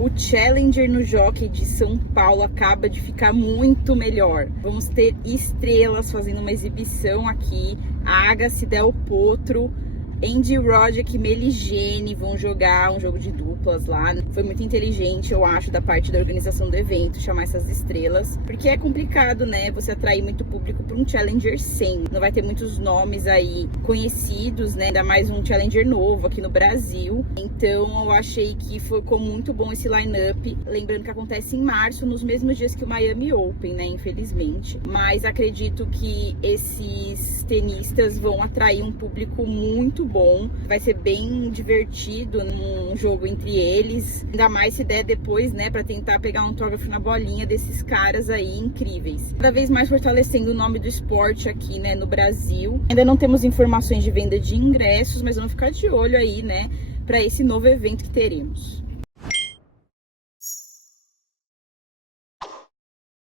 o Challenger no Jockey de São Paulo acaba de ficar muito melhor. Vamos ter estrelas fazendo uma exibição aqui. A Agassi Del Potro, Andy Roddick e Meligeni vão jogar um jogo de duplas lá. Foi muito inteligente, eu acho, da parte da organização do evento, chamar essas estrelas. Porque é complicado, né, você atrair muito público para um Challenger 100. Não vai ter muitos nomes aí conhecidos, né, ainda mais um Challenger novo aqui no Brasil. Então eu achei que ficou muito bom esse line-up. Lembrando que acontece em março, nos mesmos dias que o Miami Open, né, infelizmente. Mas acredito que esses tenistas vão atrair um público muito bom, vai ser bem divertido num jogo entre eles, ainda mais se der depois, né, para tentar pegar um autógrafo na bolinha desses caras aí incríveis. Cada vez mais fortalecendo o nome do esporte aqui, né, no Brasil. Ainda não temos informações de venda de ingressos, mas vamos ficar de olho aí, né, para esse novo evento que teremos.